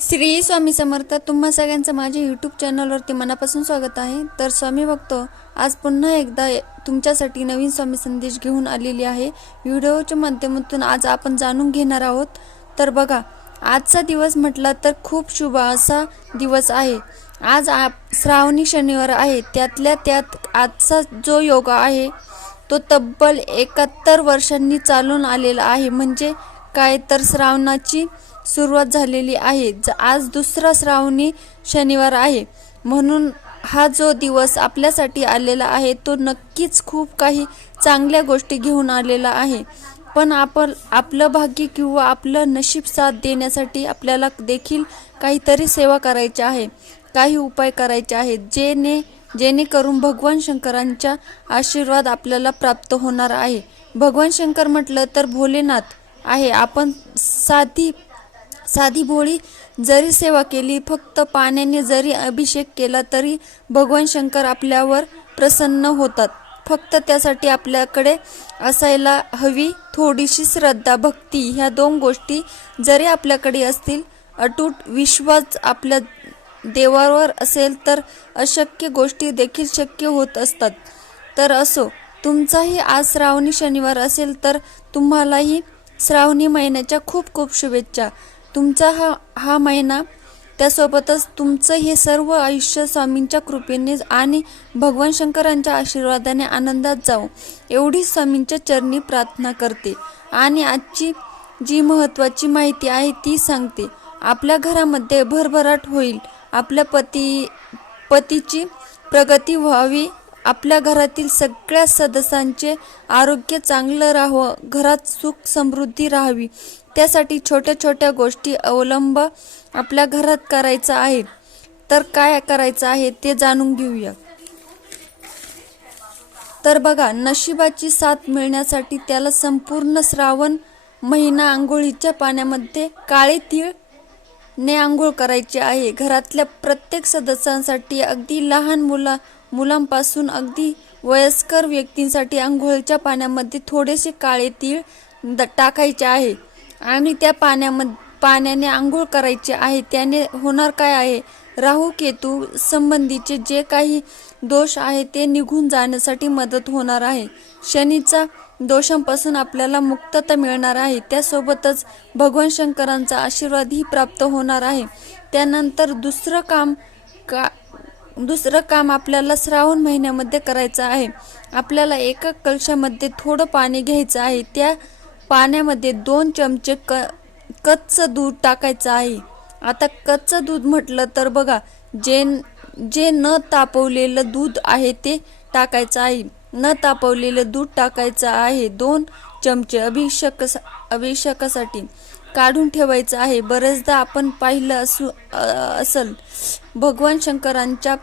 श्री स्वामी समर्थ तुम्हा सगळ्यांचं माझ्या यूट्यूब चॅनलवरती मनापासून स्वागत आहे. तर स्वामी बघतो आज पुन्हा एकदा तुमच्यासाठी नवीन स्वामी संदेश घेऊन आलेली आहे. व्हिडिओच्या माध्यमातून आज आपण जाणून घेणार आहोत. तर बघा आजचा दिवस म्हटला तर खूप शुभ असा दिवस आहे. आज आप श्रावणी शनिवार आहे. त्यातल्या त्यात आजचा जो योगा आहे तो तब्बल एकाहत्तर वर्षांनी चालून आलेला आहे. म्हणजे काय तर श्रावणाची सुरुवात झालेली आहे. ज- आज दुसरा श्रावणी शनिवार आहे. म्हणून हा जो दिवस आपल्यासाठी आलेला आहे तो नक्कीच खूप काही चांगल्या गोष्टी घेऊन आलेला आहे. पण आपण आपलं भाग्य किंवा आपलं नशीब साथ देण्यासाठी आपल्याला देखील काहीतरी सेवा करायची आहे. काही उपाय करायचे आहेत जेणे जेणेकरून भगवान शंकरांचा आशीर्वाद आपल्याला प्राप्त होणार आहे. भगवान शंकर म्हटलं तर भोलेनाथ आहे. आपण साधी साधी भोळी जरी सेवा केली फक्त पाण्याने जरी अभिषेक केला तरी भगवान शंकर आपल्यावर प्रसन्न होतात. फक्त त्यासाठी आपल्याकडे असायला हवी थोडीशी श्रद्धा भक्ती ह्या दोन गोष्टी जरी आपल्याकडे असतील अटूट विश्वास आपल्या देवावर असेल तर अशक्य गोष्टी देखील शक्य होत असतात. तर असो तुमचाही आज श्रावणी शनिवार असेल तर तुम्हालाही श्रावणी महिन्याच्या खूप खूप शुभेच्छा. तुमचा हा हा महिना त्यासोबतच तुमचं हे सर्व आयुष्य स्वामींच्या कृपेने आणि भगवान शंकरांच्या आशीर्वादाने आनंदात जाऊ एवढी स्वामींच्या चरणी प्रार्थना करते. आणि आजची जी महत्त्वाची माहिती आहे ती सांगते. आपल्या घरामध्ये भरभराट होईल. आपल्या पती पतीची प्रगती व्हावी. आपल्या घरातील सगळ्या सदस्यांचे आरोग्य चांगलं राहावं घरात सुख समृद्धी राहावी. त्यासाठी छोट्या छोट्या गोष्टी अवलंब आपल्या घरात करायचा आहे तर काय करायचं आहे ते जाणून घेऊया. तर बघा नशिबाची साथ मिळण्यासाठी त्याला संपूर्ण श्रावण महिना आंघोळीच्या पाण्यामध्ये काळे तीळ ने आंघोळ करायची आहे. घरातल्या प्रत्येक सदस्यांसाठी अगदी लहान मुला मुलांपासून अगदी वयस्कर व्यक्तींसाठी आंघोळीच्या पाण्यामध्ये थोडेसे काळे तीळ द- टाकायचे आहे. आणि त्या पाण्यामध्ये पाण्याने आंघोळ करायचे आहे. त्याने होणार काय आहे? राहू केतू संबंधीचे जे काही दोष आहे ते निघून जाण्यासाठी मदत होणार आहे. शनीचा दोषांपासून आपल्याला मुक्तता मिळणार आहे. त्यासोबतच भगवान शंकरांचा आशीर्वादही प्राप्त होणार आहे. त्यानंतर दुसरं काम का दुसरं काम आपल्याला श्रावण महिन्यामध्ये करायचं आहे. आपल्याला एका कलशामध्ये थोडं पाणी घ्यायचं आहे. त्या पाण्यामध्ये दोन चमचे क कच्चं दूध टाकायचं आहे. आता कच्चं दूध म्हटलं तर बघा जे जे न तापवलेलं दूध आहे ते टाकायचं आहे. न तापवलेलं दूध टाकायचं आहे. दोन चमचे अभिषेक अभिषेकासाठी. काढून ठेवायचं आहे. बरेचदा आपण पाहिलं असू असल भगवान शंकरांच्या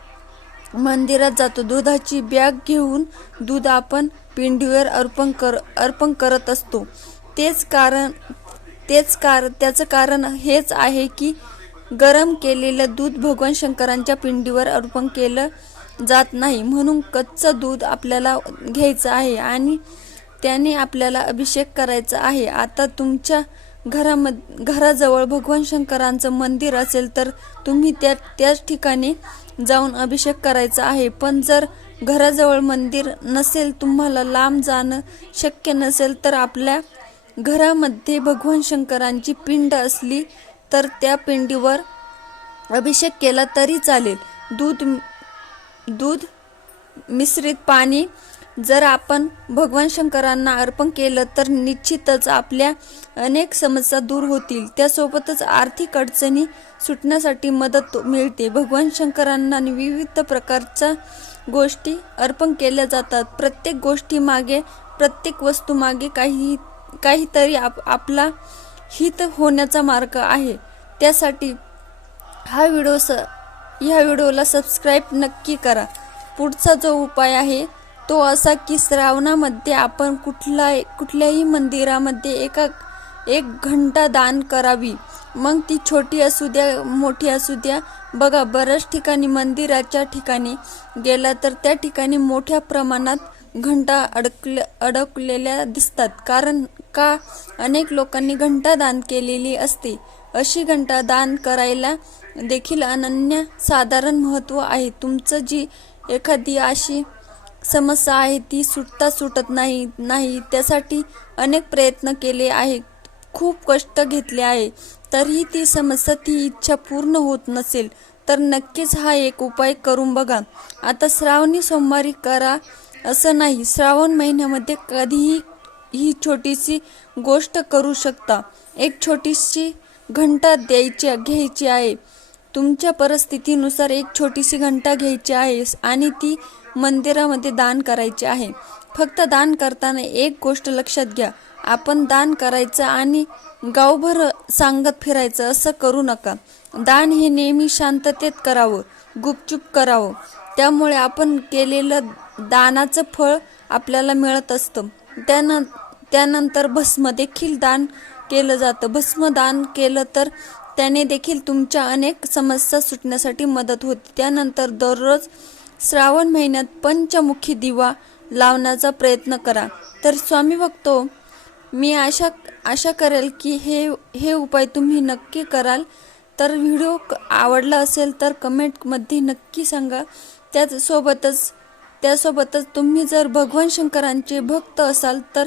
मंदिरात जातो. दुधाची बॅग घेऊन दूध आपण पिंडीवर अर्पण कर अर्पण करत असतो. तेच कारण तेच कार त्याचं कारण हेच आहे की गरम केलेलं दूध भगवान शंकरांच्या पिंडीवर अर्पण केलं जात नाही. म्हणून कच्चं दूध आपल्याला घ्यायचं आहे आणि त्याने आपल्याला अभिषेक करायचा आहे. आता तुमच्या घरामध घराजवळ भगवान शंकरांचं मंदिर असेल तर तुम्ही त्या त्याच ठिकाणी जाऊन अभिषेक करायचा आहे. पण जर घराजवळ मंदिर नसेल तुम्हाला लांब जाणं शक्य नसेल तर आपल्या घरामध्ये भगवान शंकरांची पिंड असली तर त्या पिंडीवर अभिषेक केला तरी चालेल. दूध दूध मिश्रित पाणी जर आपण भगवान शंकरांना अर्पण केलं तर निश्चितच आपल्या अनेक समस्या दूर होतील. त्यासोबतच आर्थिक अडचणी सुटण्यासाठी मदत मिळते. भगवान शंकरांना विविध प्रकारच्या गोष्टी अर्पण केल्या जातात. प्रत्येक गोष्टी मागे प्रत्येक वस्तू मागे काही काहीतरी आप आपला हित होण्याचा मार्ग आहे. त्यासाठी हा व्हिडिओ स ह्या व्हिडिओला सबस्क्राईब नक्की करा. पुढचा जो उपाय आहे तो असा की श्रावणामध्ये आपण कुठला कुठल्याही मंदिरामध्ये एका एक घंटा दान करावी. मग ती छोटी असू द्या मोठी असू द्या. बघा बऱ्याच ठिकाणी मंदिराच्या ठिकाणी गेला तर त्या ठिकाणी मोठ्या प्रमाणात घंटा अडकले अडकलेल्या दिसतात. कारण का? अनेक लोकांनी घंटा दान केलेली असते. अशी घंटा दान करायला देखील अनन्य साधारण महत्त्व आहे. तुमचं जी एखादी अशी समस्या आहे ती सुटता सुटत नाही नाही. त्यासाठी अनेक प्रयत्न केले आहेत. खूप कष्ट घेतले आहे. तरीही ती समस्या ती इच्छा पूर्ण होत नसेल तर नक्कीच हा एक उपाय करून बघा. आता श्रावणी सोमवारी करा असं नाही. श्रावण महिन्यामध्ये कधीही ही छोटीशी गोष्ट करू शकता. एक छोटीशी घंटा द्यायची घ्यायची आहे. तुमच्या परिस्थितीनुसार एक छोटीशी घंटा घ्यायची आहे आणि ती मंदिरामध्ये दान करायची आहे. फक्त दान करताना एक गोष्ट लक्षात घ्या. आपण दान करायचं आणि गावभर सांगत फिरायचं असं करू नका. दान हे नेहमी शांततेत करावं गुपचूप करावं. त्यामुळे आपण केलेलं दानाचं फळ आपल्याला मिळत असतं. त्यानं त्यानंतर भस्म देखील दान केलं जातं. भस्मदान केलं तर त्याने देखील तुमच्या अनेक समस्या सुटण्यासाठी मदत होते. त्यानंतर दररोज श्रावण महिन्यात पंचमुखी दिवा लावण्याचा प्रयत्न करा. तर स्वामी बघतो मी आशा आशा करेल की हे हे उपाय तुम्ही नक्की कराल. तर व्हिडिओ आवडला असेल तर कमेंटमध्ये नक्की सांगा. त्याचसोबतच त्यासोबतच तुम्ही जर भगवान शंकरांचे भक्त असाल तर